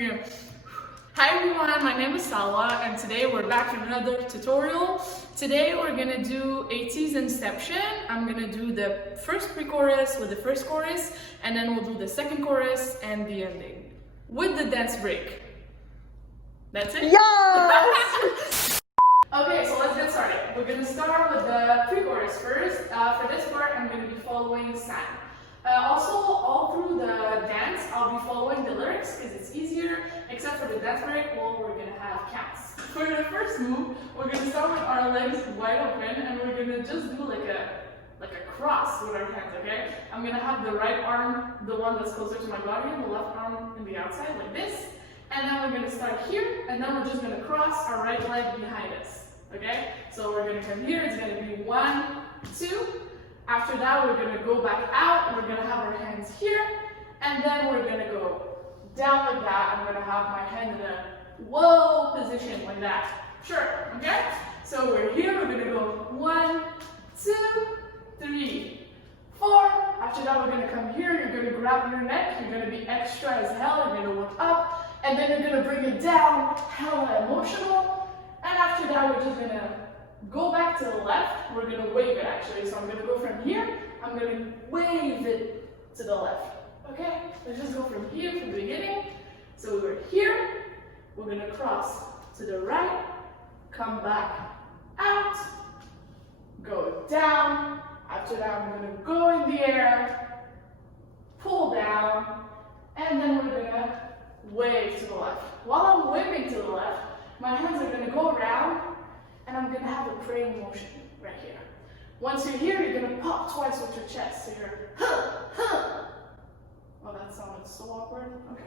Okay. Hi everyone, my name is Salwa and today we're back in another tutorial. Today we're gonna do ATEEZ Inception. I'm gonna do the first pre-chorus with the first chorus and then we'll do the second chorus and the ending with the dance break. That's it? Yes! Okay, so let's get started. We're gonna start with the pre-chorus first. For this part, I'm gonna be following Sam. Also, all through the dance, I'll be following the lyrics because it's easier, except for the dance break, well, we're gonna have counts. For the first move, we're gonna start with our legs wide open and we're gonna just do like a cross with our hands, okay? I'm gonna have the right arm, the one that's closer to my body, and the left arm in the outside, like this. And then we're gonna start here, and then we're just gonna cross our right leg behind us, okay? So we're gonna come here, it's gonna be 1, 2. After that, we're gonna go back out, we're gonna have our hands here, and then we're gonna go down like that. I'm gonna have my hand in a whoa position like that. Sure, okay? So we're here, we're gonna go 1, 2, 3, 4. After that, we're gonna come here, you're gonna grab your neck, you're gonna be extra as hell, you're gonna look up, and then you're gonna bring it down, hella emotional. And after that, we're just gonna go back to the left. We're gonna wave it actually. So I'm gonna go from here, I'm gonna wave it to the left. Okay? Let's just go from here from the beginning. So we're here, we're gonna cross to the right, come back out, go down. After that, I'm gonna go in the air, pull down, and then we're gonna wave to the left. While I'm waving to the left, my hands are gonna go around and I'm gonna have a praying motion right here. Once you're here, you're gonna pop twice with your chest. So you're, huh, huh. Oh, that sounded so awkward. Okay.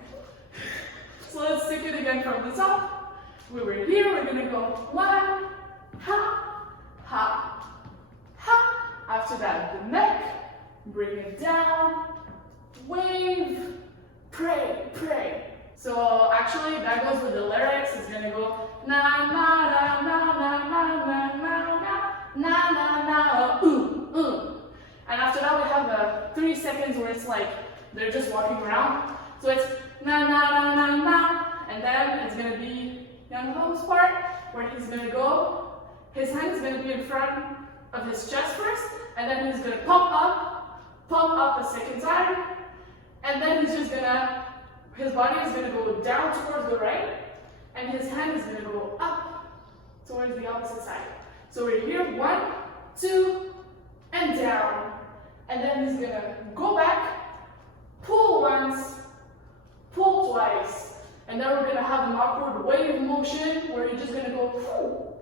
So let's take it again from the top. We were here, we're gonna go 1, ha, ha, ha. After that, the neck, bring it down, wave, pray, pray. So actually that goes with the lyrics. It's gonna go na na na na na na na na na na na and after that we have 3 seconds where it's like they're just walking around. So it's na na na na na, and then it's gonna be Young Ho's part where he's gonna go. His hand is gonna be in front of his chest first, and then he's gonna pump up a second time, and then he's just gonna. His body is going to go down towards the right, and his hand is going to go up towards the opposite side. So we're here, 1, 2, and down. And then he's going to go back, pull once, pull twice. And then we're going to have an awkward wave motion where you're just going to go, whoo.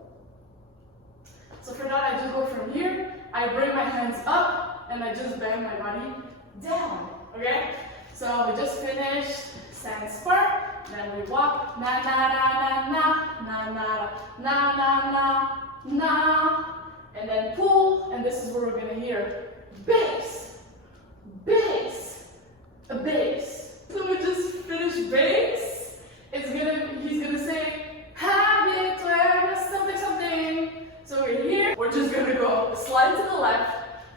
So for that, I just go from here, I bring my hands up, and I just bang my body down, okay? So we just finished Sam's part, then we walk na na na na na na na na na na, and then pull, and this is where we're gonna hear bass, bass, a bass. So we just finish bass. He's gonna say habitué something something. So we're here. We're just gonna go slide to the left,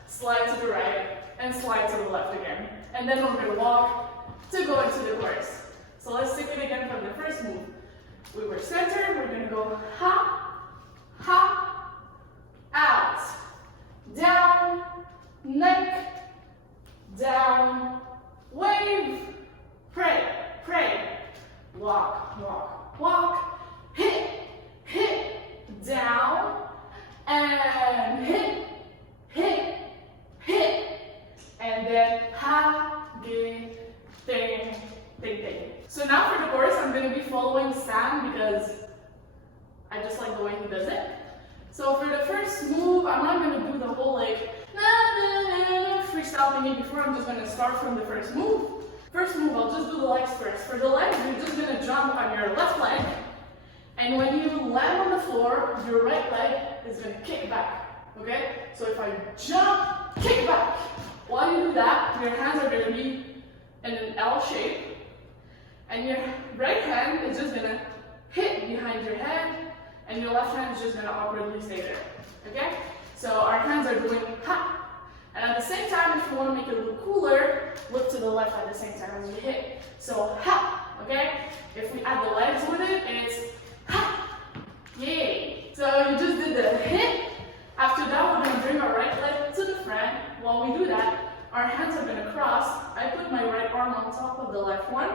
slide to the right, and slide to the left again. And then we're gonna walk to go into the chorus. So let's take it again from the first move. We were centered, we're gonna go ha, ha, out, down, neck, down, wave, pray, pray, walk, walk, walk, hit, hit, down, and hit, hit, hit, and then ha, ding, ding, ding, ding. So now for the chorus, I'm going to be following Sam because I just like the way he does it. So for the first move, I'm not going to do the whole like na, na, na, na, freestyle thingy before. I'm just going to start from the first move. First move, I'll just do the legs first. For the legs, you're just going to jump on your left leg, and when you land on the floor, your right leg is going to kick back. Okay? So if I jump, kick back. While you do that, your hands are going to be in an L shape, and your right hand is just gonna hit behind your head, and your left hand is just gonna awkwardly stay there. Okay? So our hands are doing ha, and at the same time, if you want to make it a little cooler, look to the left at the same time as you hit. So ha, okay? If we add the legs with it, it's ha, yay. So you just did the hit. After that, we're gonna bring our right leg to the front. While we do that, our hands are gonna cross. I put my right arm on top of the left one,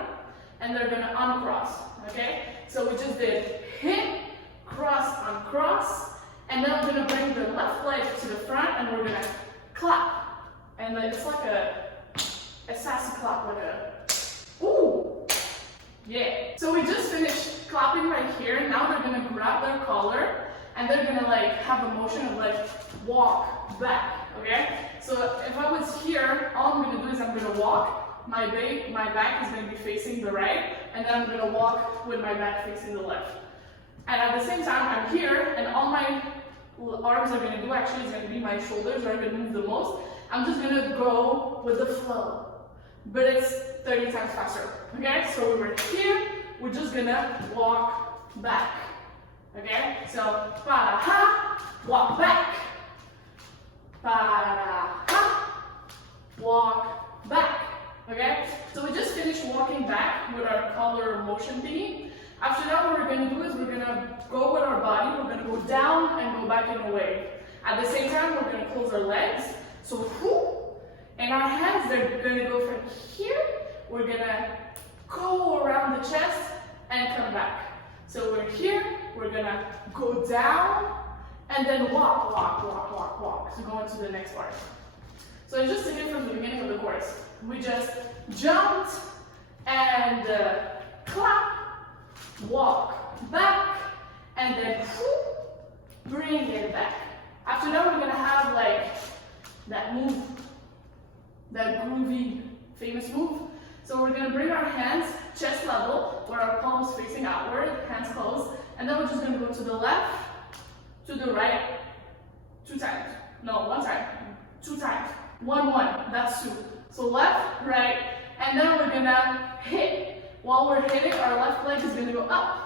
and they're gonna uncross, okay? So we just did hit, cross, uncross, and then we're gonna bring the left leg to the front, and we're gonna clap. And then it's like a sassy clap, like a, ooh, yeah. So we just finished clapping right here. Now they're gonna grab their collar, and they're gonna like have a motion of like walk back, okay? So if I was here, all I'm gonna do is I'm gonna walk, my back is gonna be facing the right, and then I'm gonna walk with my back facing the left. And at the same time, I'm here, and all my arms are gonna do actually is gonna be my shoulders are gonna move the most. I'm just gonna go with the flow, but it's 30 times faster, okay? So we were here, we're just gonna walk back, okay? So, pa-ha, walk back, pa-ha, walk back, okay? So we just finished walking back with our collar motion thingy. After that, what we're gonna do is we're gonna go with our body, we're gonna go down and go back in a wave. At the same time, we're gonna close our legs. So, whoo, and our hands, they're gonna go from here, we're gonna go around the chest and come back. So we're here, we're gonna go down, and then walk, walk, walk, walk, walk. So go into the next part. So just to get from the beginning of the course, we just jumped and clap, walk back, and then whoo, bring it back. After that, we're gonna have like that move, that groovy, famous move. So we're gonna bring our hands chest level, where our palms facing outward, hands closed, and then we're just gonna go to the left, to the right, 2 times. No, 1 time, 2 times. 1, 1, that's 2. So left, right, and then we're gonna hit. While we're hitting, our left leg is gonna go up.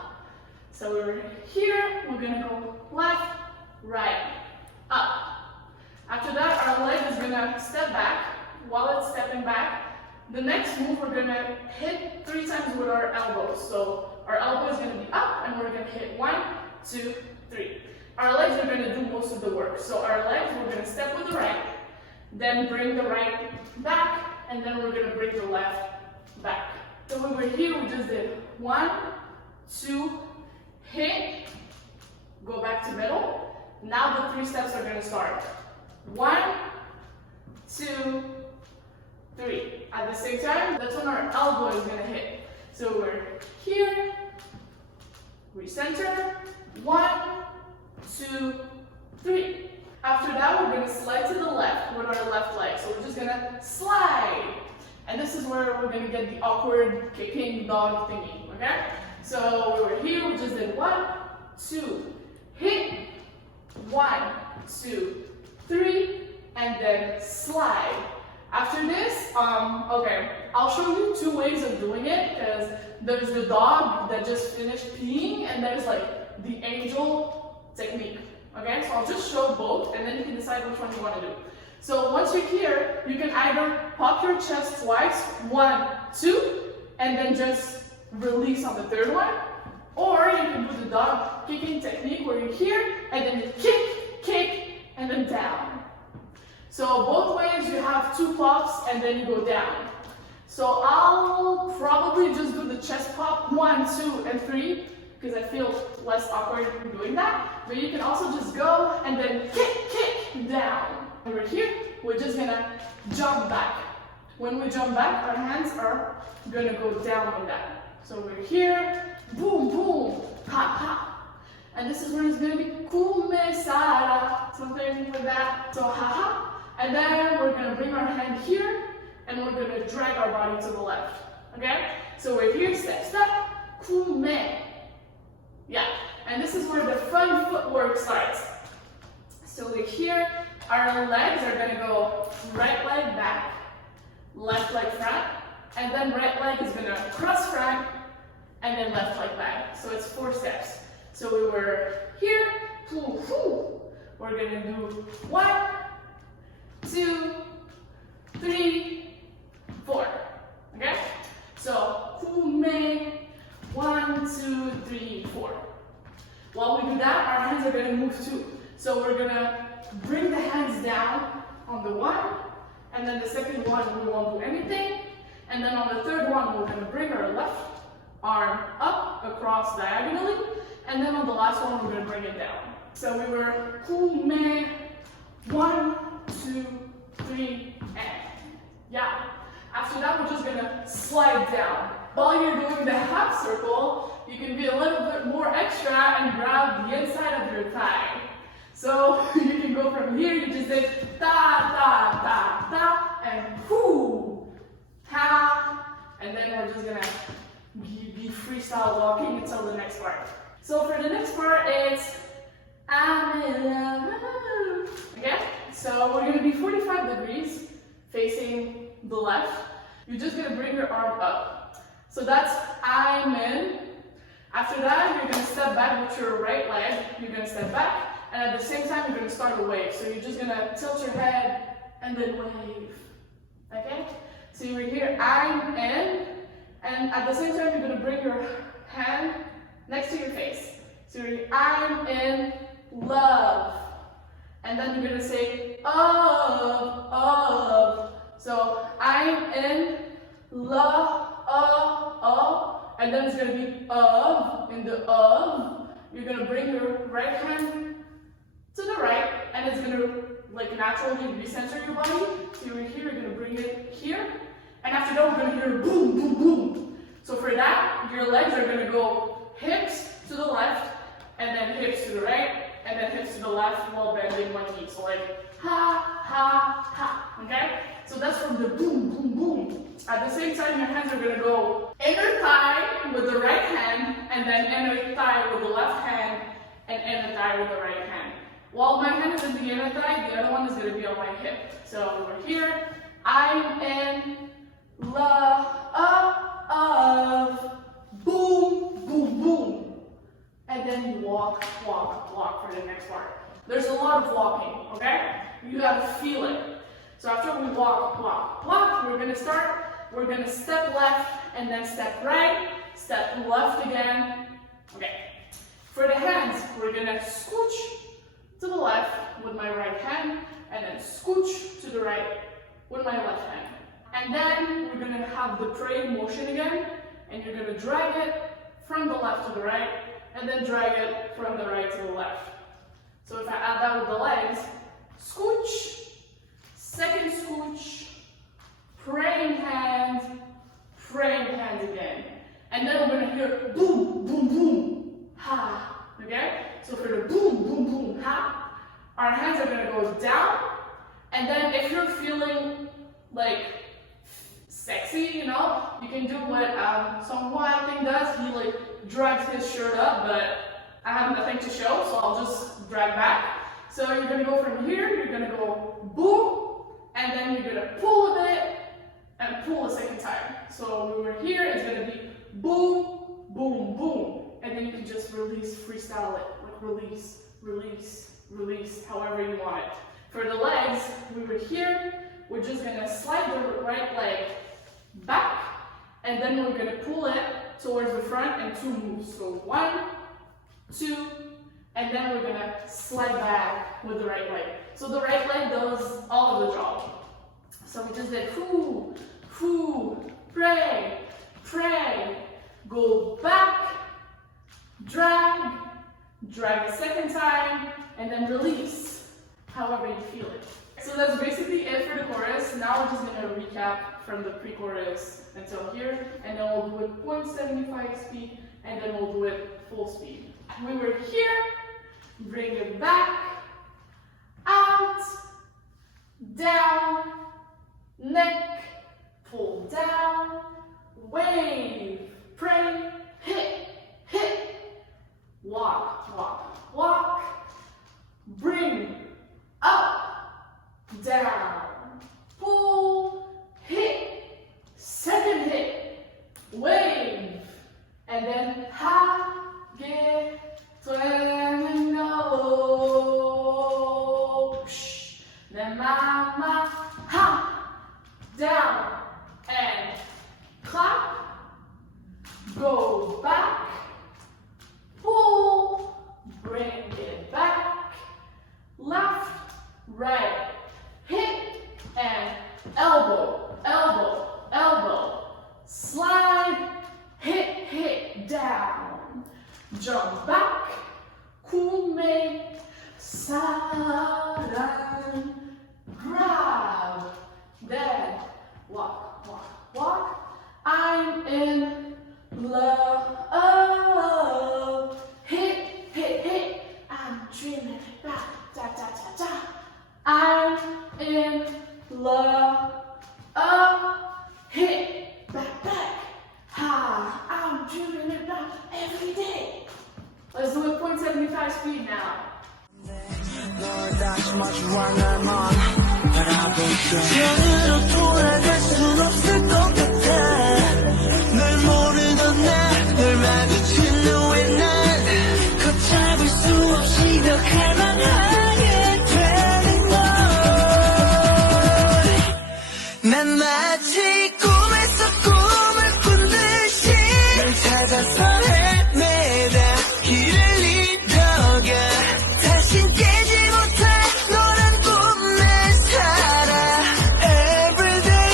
So we're here, we're gonna go left, right, up. After that, our leg is gonna step back. While it's stepping back, the next move we're gonna hit 3 times with our elbows. So our elbow is gonna be up, and we're gonna hit 1, 2, 3. Our legs are gonna do most of the work. So our legs, we're gonna step with the right, then bring the right back, and then we're gonna bring the left back. So when we're here, we just did 1, 2, hit, go back to middle. Now the 3 steps are gonna start. 1, 2, 3. At the same time, that's when our elbow is gonna hit. So we're here, recenter, 1, 2, 3. After that, we're gonna slide to the left with our left leg. So we're just gonna slide. And this is where we're gonna get the awkward kicking dog thingy, okay? So we were here, we just did 1, 2, hit, 1, 2, 3, and then slide. After this, okay, I'll show you 2 ways of doing it, because there's the dog that just finished peeing, and there's like the angel technique, okay? So I'll just show both, and then you can decide which one you want to do. So once you're here, you can either pop your chest twice, 1, 2, and then just release on the 3rd one, or you can do the dog kicking technique where you're here, and then you kick, and then down. So both ways you have 2 pops, and then you go down. So I'll probably just do the chest pop 1, 2, and 3, because I feel less awkward doing that. But you can also just go and then kick, down. And we're here, we're just gonna jump back. When we jump back, our hands are gonna go down with that. So we're here, boom, boom, ha, ha. And this is where it's gonna be kumesara, something like that. So ha, ha. And then we're gonna bring our hand here, and we're gonna drag our body to the left, okay? So we're here, step, step, kume. Yeah, and this is where the fun footwork starts. So we're here, our legs are gonna go right leg back, left leg front, and then right leg is gonna cross front, and then left leg back. So it's 4 steps. So we were here, we're gonna do 1, 2, 3, 4. Okay? So kume. 1, 2, 3, 4. While we do that, our hands are going to move too. So we're going to bring the hands down on the one, and then the second one we won't do anything. And then on the third one, we're going to bring our left arm up across diagonally. And then on the last one, we're going to bring it down. So we were kume. 1, 2, 3, and yeah. After that, we're just going to slide down. While you're doing the half circle, you can be a little bit more extra and grab the inside of your thigh. So you can go from here, you just say ta, ta, ta, ta, and hoo, ta, and then we're just gonna be freestyle walking until the next part. So for the next part, it's I'm in love. Okay? So we're gonna be 45 degrees facing the left. You're just gonna bring your arm up. So that's I'm in. After that, you're gonna step back with your right leg. You're gonna step back, and at the same time, you're gonna start a wave. So you're just gonna tilt your head and then wave. Okay? So you're here, I'm in, and at the same time, you're gonna bring your hand next to your face. So you're here, I'm in love. And then you're gonna say of. So I'm in love. And then it's gonna be of. In the of, you're gonna bring your right hand to the right, and it's gonna like naturally recenter your body. So you're here, you're gonna bring it here, and after that, we're gonna hear boom, boom, boom. So for that, your legs are gonna go hips to the left, and then hips to the right, and then hips to the left while bending one knee. So like ha, ha, ha. Okay? So that's from the boom, boom, boom. At the same time, your hands are gonna go inner thigh with the right hand, and then inner thigh with the left hand, and inner thigh with the right hand. While my hand is in the inner thigh, the other one is gonna be on my hip. So we're here. I'm in love of boom, boom, boom. And then you walk, walk, walk for the next part. There's a lot of walking, okay? You gotta feel it. So after we walk, walk, walk, we're gonna start. We're gonna step left and then step right, step left again. Okay. For the hands, we're gonna scooch to the left with my right hand and then scooch to the right with my left hand. And then we're gonna have the praying motion again, and you're gonna drag it from the left to the right and then drag it from the right to the left. So if I add that with the legs, scooch, second scooch, praying hands again. And then we're gonna hear boom, boom, boom, ha, okay? So for the boom, boom, boom, ha, our hands are gonna go down. And then if you're feeling like sexy, you know, you can do what Song I think does. He like drags his shirt up, but I have nothing to show, so I'll just drag back. So you're gonna go from here, you're gonna go boom, and then you're gonna pull a bit, and pull a second time. So when we're here, it's gonna be boom, boom, boom. And then you can just release, freestyle it. Like release, release, release, however you want it. For the legs, we were here, we're just gonna slide the right leg back, and then we're gonna pull it towards the front and 2 moves. So 1, 2, and then we're gonna slide back with the right leg. So the right leg does all of the job. So we just did hoo, hoo, pray, pray, go back, drag, drag the second time, and then release, however you feel it. So that's basically it for the chorus. Now we're just gonna recap from the pre-chorus until here, and then we'll do it 0.75 speed, and then we'll do it full speed. We were here, bring it back, out, down, neck, pull down, wave, pray, hit, hit, walk, walk, walk, bring, up, down, pull, hit, second hit, wave, and then ha, ge, twang, no, then ma, ma, ha, down, and clap, hit, down, jump back, kume, saran, grab, then walk, walk, walk. I'm in love, hit, hit, hit. I'm dreaming back, da, da, da, da. I'm in love, hit, back, back. Ha, I'm dreaming it back every day. Let's do it 0.75 speed now. 난 마치 꿈에서 꿈을 꾼 듯이 찾아서 헤매다 길을 잃어가 다신 깨지 못할 너란 꿈에 살아 Everyday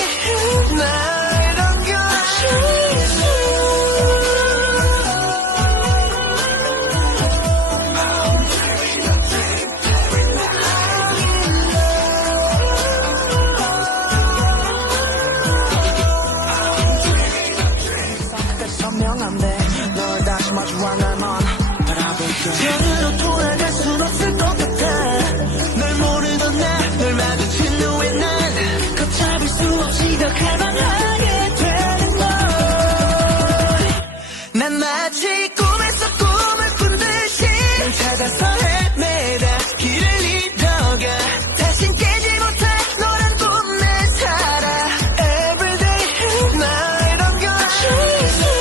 night I'm gonna chase you 선명한데 널 다시 마주한 날만 바라볼게 전으로 돌아갈 순 없을 것 같아 널 모르던 나를 마주친 후에 난 걷잡을 수 없이 더 갈망하게 되는 걸 난 마치 꿈에서 꿈을 꾼 듯이 널 찾아서 헤매다 길을 잃어가 다신 깨지 못할 너란 꿈에 살아 Everyday night I'm gonna chase you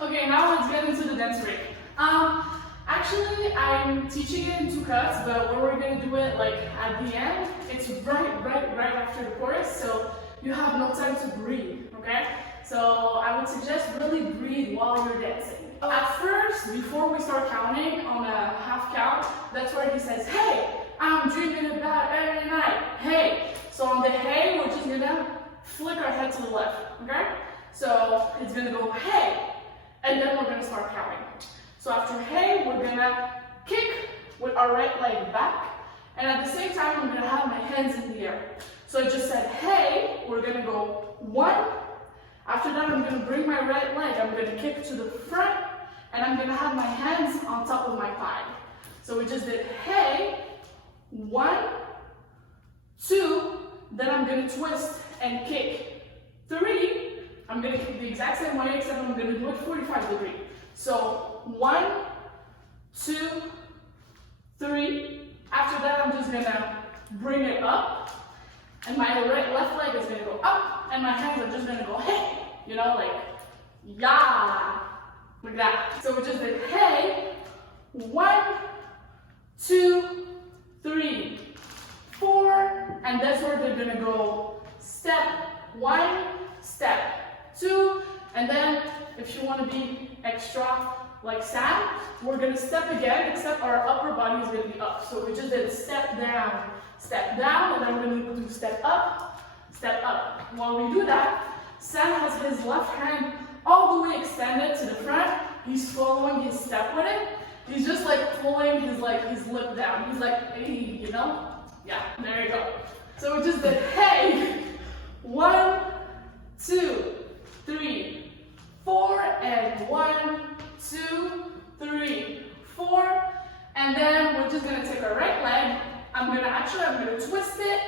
Okay, now let's get into the dance break. Actually, I'm teaching it in 2 cuts, but when we're gonna do it like at the end, it's right after the chorus, so you have no time to breathe, okay? So I would suggest really breathe while you're dancing. At first, before we start counting on a half count, that's where he says, hey, I'm dreaming about every night, hey. So on the hey, we're just gonna flick our head to the left, okay? So it's gonna go hey, and then we're gonna start counting. So after hey, we're gonna kick with our right leg back, and at the same time, I'm gonna have my hands in the air. So I just said hey, we're gonna go 1. After that, I'm gonna bring my right leg, I'm gonna kick to the front, and I'm gonna have my hands on top of my thigh. So we just did hey, 1, 2, then I'm gonna twist and kick 3. I'm gonna kick the exact same way, except I'm gonna do it 45 degrees. So 1, 2, 3. After that, I'm just gonna bring it up, and my left leg is gonna go up, and my hands are just gonna go hey, you know, like yeah, like that. So we just did hey, 1, 2, 3, 4, and that's where they're gonna go step 1, step 2, and then if you want to be extra like Sam, we're gonna step again, except our upper body is gonna be up. So we just did step down, and then we're gonna do step up, step up. While we do that, Sam has his left hand all the way extended to the front. He's following his step with it. He's just like pulling his lip down. He's like, hey, you know? Yeah, there you go. So we just did hey, 1, 2, 3, 4, and 1, 2, 3, 4, and then we're just gonna take our right leg. I'm gonna twist it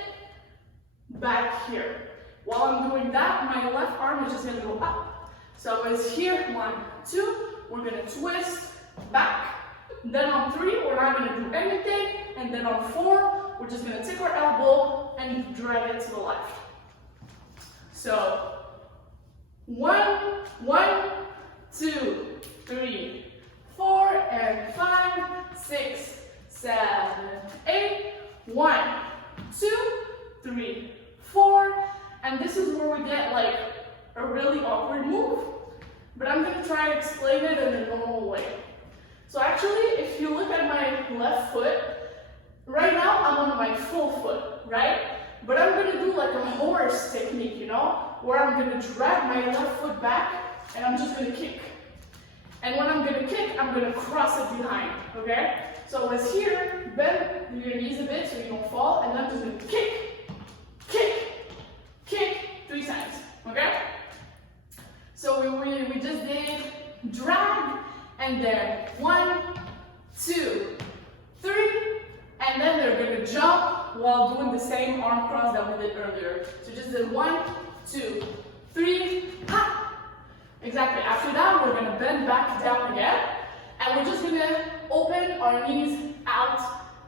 back here. While I'm doing that, my left arm is just gonna go up. So it's here, 1, 2, we're gonna twist back. Then on 3, we're not gonna do anything, and then on 4, we're just gonna take our elbow and drag it to the left. So 1, 2, 3, 4, and 5, 6, 7, 8. 1, 2, 3, 4, and this is where we get like a really awkward move, but I'm gonna try to explain it in a normal way. So actually, if you look at my full foot, right? But I'm gonna do like a horse technique, you know, where I'm gonna drag my left foot back and I'm just gonna kick. And when I'm gonna kick, I'm gonna cross it behind, okay? So let's here, bend your knees a bit so you don't fall, and then I'm just gonna kick, kick, kick 3 times, okay? So we just did drag, and then 1, 2, 3, and then they're gonna jump while doing the same arm cross that we did earlier. So just did 1, 2, 3, ha! Exactly. After that, we're gonna bend back down again, and we're just gonna open our knees out,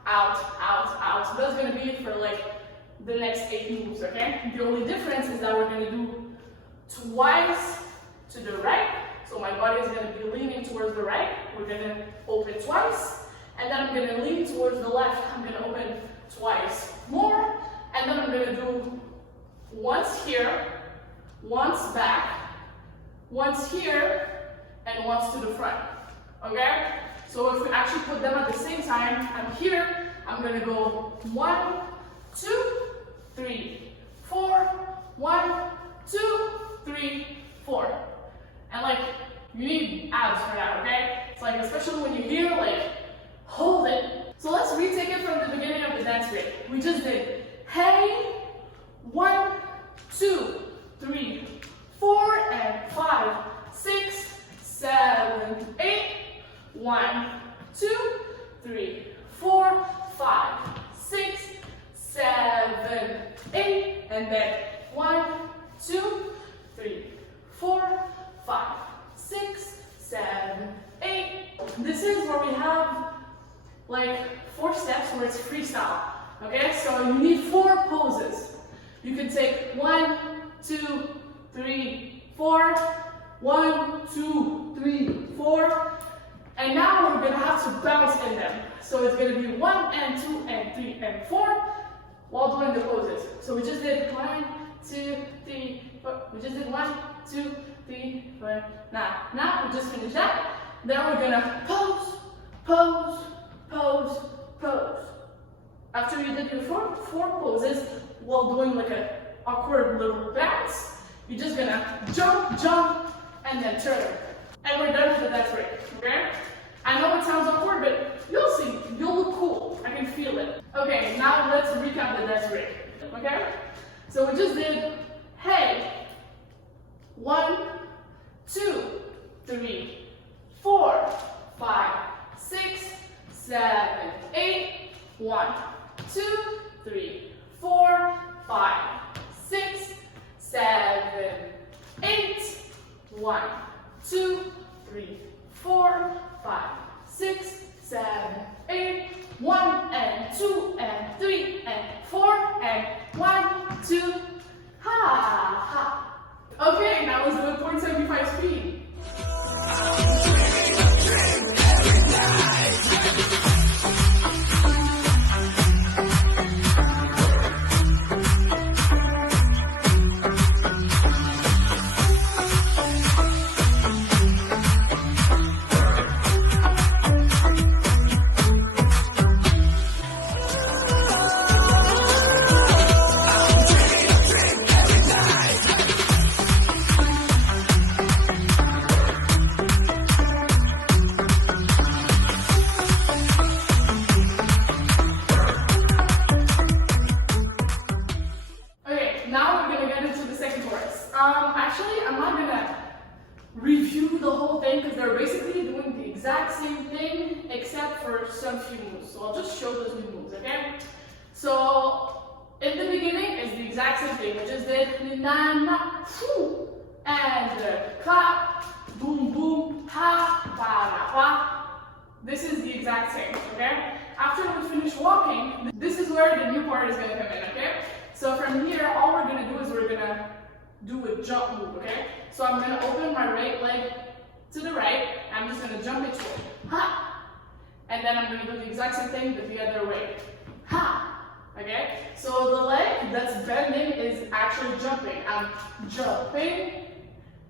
out, out, out. So that's gonna be for like the next 8 moves, okay? The only difference is that we're gonna do twice to the right. So my body is gonna be leaning towards the right. We're gonna open twice, and then I'm gonna lean towards the left. I'm gonna open twice more, and then I'm gonna do once here, once back, once here, and once to the front, okay? So if we actually put them at the same time, I'm here, I'm gonna go 1, 2, 3, 4, 1, 2, 3, 4. And like, you need abs for that, okay? It's like, especially when you hear, like, hold it. So let's retake it from the beginning of the dance break. We just did, hey, 1, 2, 3, 4, and 5, 6, 7, 8, 1, 2, 3, 4, 5, 6, 7, 8, and then 1, 2, 3, 4, 5, 6, 7, 8. This is where we have like 4 steps where it's freestyle. Okay, so you need 4 poses. You can take 1, 2, 3, 4, 1, 2, 3, 4, and now we're gonna have to bounce in them. So it's gonna be 1 and 2 and 3 and 4 while doing the poses. So we just did 1, 2, 3, 4. We just did 1, 2, 3, 4. Now we just finished that. Then we're gonna pose, pose, pose, pose. After you did your 4 poses while doing like an awkward little bounce, you're just gonna jump, jump, and then turn. And we're done with the dance break, okay? I know it sounds awkward, but you'll see, you'll look cool. I can feel it. Okay, now let's recap the dance break, okay? So we just did, hey, 1, 2, 3, 4, 5, 6, 7, 8, 1, 2, 3, 4, 5, 6, 7, 8, 1, 2, 3, 4, 5, 6, 7, 8, 1 and 2 and 3 and 4 and 1, 2, ha ha. Okay, now let's do a 0.75 speed. Actually, I'm not gonna review the whole thing because they're basically doing the exact same thing except for some few moves. So I'll just show those new moves, okay? So in the beginning, it's the exact same thing. We just did na na, foo, and clap, boom boom, ha, pa na pa. This is the exact same, okay? After we finish walking, this is where the new part is gonna come in, okay? So from here, all we're gonna do is we're gonna do a jump move, okay? So I'm gonna open my right leg to the right. I'm just gonna jump into it, ha! And then I'm gonna do the exact same thing but the other way, ha! Okay? So the leg that's bending is actually jumping. I'm jumping,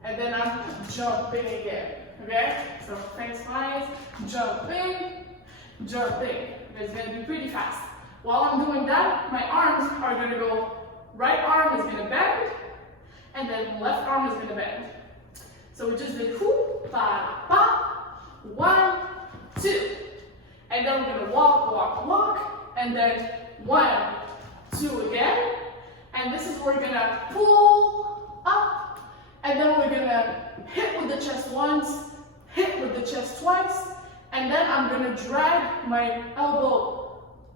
and then I'm jumping again, okay? So face eyes, jumping, jumping. It's gonna be pretty fast. While I'm doing that, my arms are gonna go, right arm is gonna bend, and then left arm is gonna bend. So we just did hoo, pa, pa, 1, 2. And then we're gonna walk, walk, walk, and then 1, 2 again. And this is where we're gonna pull up, and then we're gonna hit with the chest once, hit with the chest twice, and then I'm gonna drag my elbow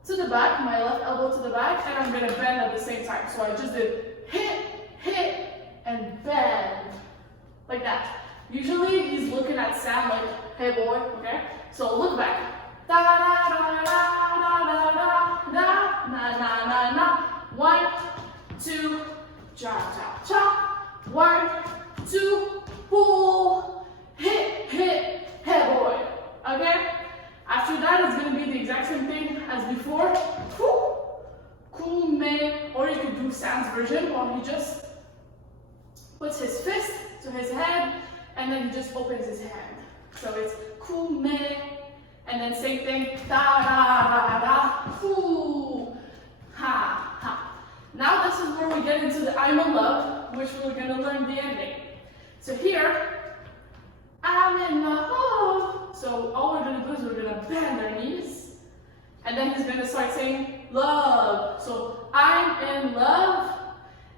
to the back, my left elbow to the back, and I'm gonna bend at the same time. So I just did hit, and bend, like that. Usually he's looking at Sam like, hey boy, okay? So look back. Da da da da da da da da na na na na. 1, 2, cha cha cha. 1, 2, pull, hit, hey boy. Okay? After that, it's gonna be the exact same thing as before. Kume, or you could do Sam's version where he just puts his fist to his head and then he just opens his hand. So it's kume, and then same thing, da da da da, hu, ha ha. Now this is where we get into the I'm in love, which we're gonna learn the ending. So here, I'm in love. So all we're gonna do is we're gonna bend our knees, and then he's gonna start saying love. So I'm in love,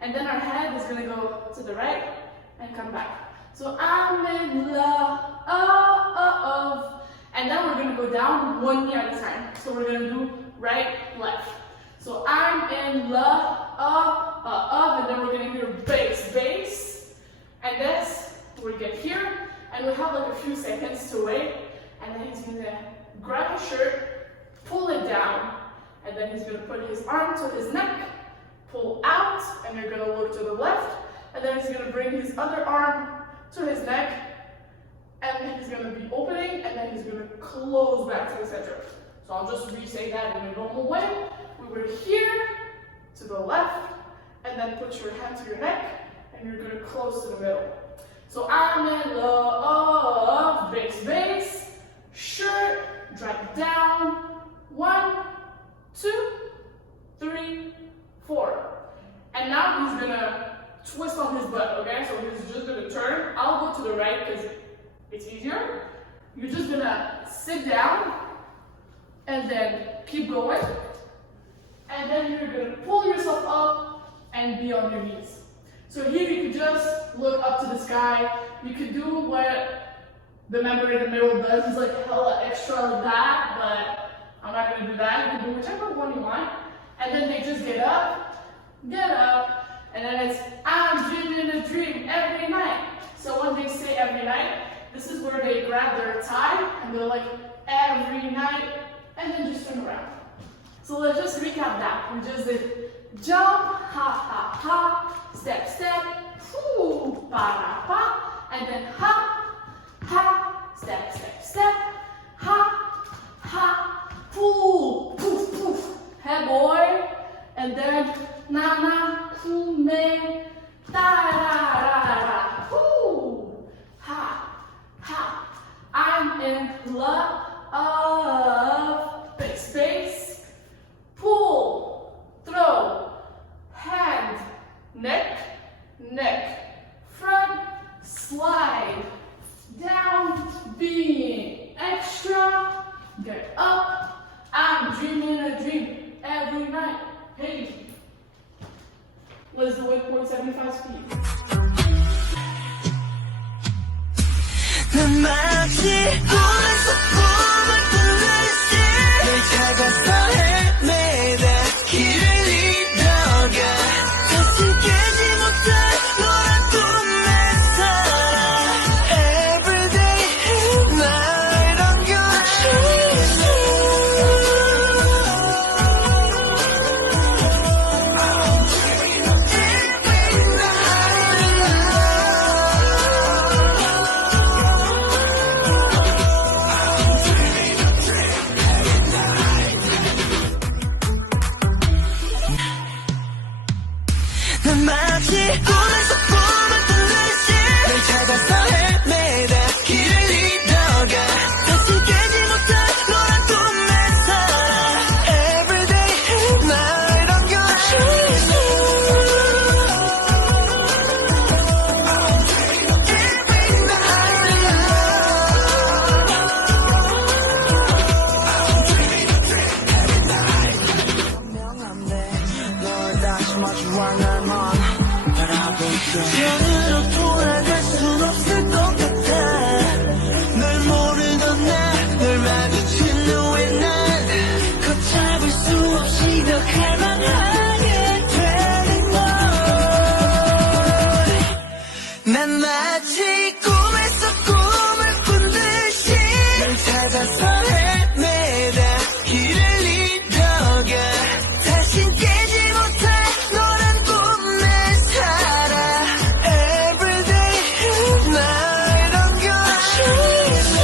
and then our head is gonna go to the right and come back. So I'm in love, and then we're gonna go down 1 knee at a time. So we're gonna do right, left. So I'm in love, and then we're gonna hear bass, bass, and this, we get here, and we have like a few seconds to wait, and then he's gonna grab his shirt, pull it down, and then he's gonna put his arm to his neck, pull out, and you're gonna look to the left, and then he's gonna bring his other arm to his neck, and then he's gonna be opening, and then he's gonna close back to the center. So I'll just re-say that in a normal way. We were here to the left, and then put your hand to your neck, and you're gonna close to the middle. So I'm in love, bass, bass, shirt, drag down, 1, 2, 3, 4. And now he's gonna twist on his butt, okay? So he's just gonna turn. I'll go to the right because it's easier. You're just gonna sit down and then keep going. And then you're gonna pull yourself up and be on your knees. So here you could just look up to the sky. You could do what the member in the middle does. He's like hella extra like that, but I'm not gonna do that. You can do whichever one you want. And then they just get up, and then it's, I'm dreaming a dream every night. So when they say every night, this is where they grab their tie and they're like, every night, and then just turn around. So let's just recap that. We just did jump, ha ha ha, step, step, foo, pa ra pa, and then ha, ha, step, step, step, ha, ha, poof, poof, poof, hey boy, and then na na, kume, da ra ra ra, hoo, ha, ha, I'm in love, bass, bass, pull, throw, hand, neck, neck, front, slide, down, being extra, get up, I'm dreaming a dream every night, hey. Let's do it 0.75 speed. 난 마치 꿈에서 꿈을 꾸듯이 널 찾아서 헤매다 길을 잃어가 다시 깨지 못해 너란 꿈에 살아 Everyday night on your 난 마치 꿈에서 꿈을 꾸듯이 널 찾아서 헤매다 길을 잃어가 다시 깨지 못해 너란 꿈에 살아 Everyday 전으로 돌아갈 순 없을 것 같아 널 모르던 나널 마주친 후에 난 걷잡을 수 없이 더 갈망하게 되는 난 마치 꿈에서 꿈을 꾼 듯이 널 찾아서 헤매다 길을 잃어가 다신 깨지 못할 너란 꿈에 살아 Everyday night I'm gonna chase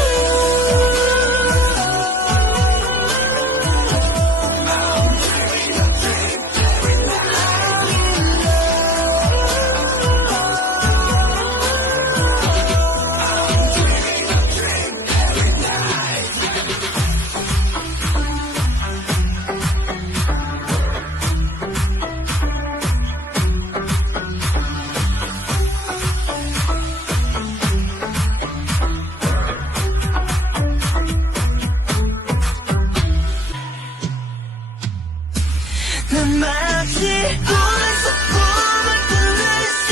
난 마치 꿈에서 꿈을 꾼 듯이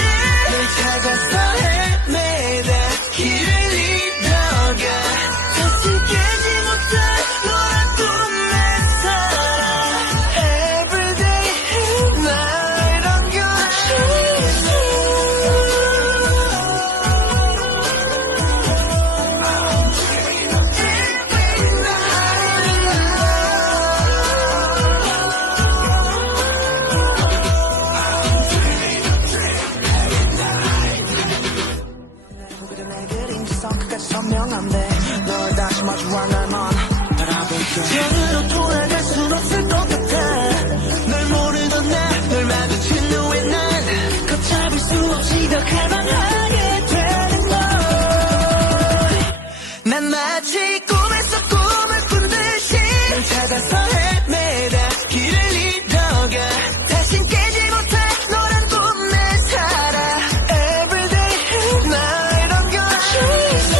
널 찾아서 헤매다 길을 잃어가 다시 깨지 못할 너란 꿈에 살아 Everyday night I'm gonna chase 누구든 내 그림지선 끝까지 선명한데 널 다시 마주할 날만 바라볼게 전으로 돌아갈 순 없을 것 같아 널 모르던 나널 마주친 후에 난 걷잡을 수 없이 더 갈망하게 되는 난 마치 꿈에서 꿈을 꾼 듯이 널 찾아서 헤매다 길을 잃어가 다신 깨지 못할 너란 꿈에 살아 Everyday night I'm gonna chase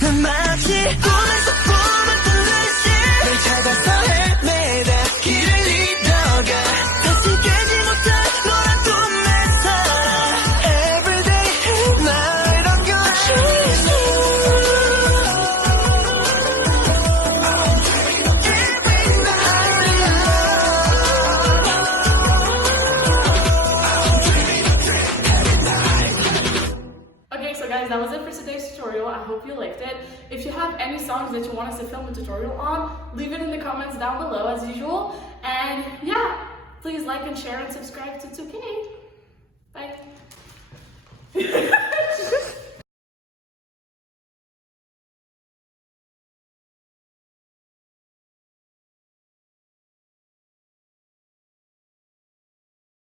난 마치 꿈에서 꿈을 꾼 듯이 널 찾아서 헤매다 길을 잃어가 다시 깨지 못할 너란 꿈에 살아 Everyday night I'm gonna chase Okay, so guys, that was it for today's tutorial. I hope you liked it. If you have any songs that you want us to film a tutorial on, leave it in the comments down below as usual. And yeah, please like and share and subscribe to 2K. Bye.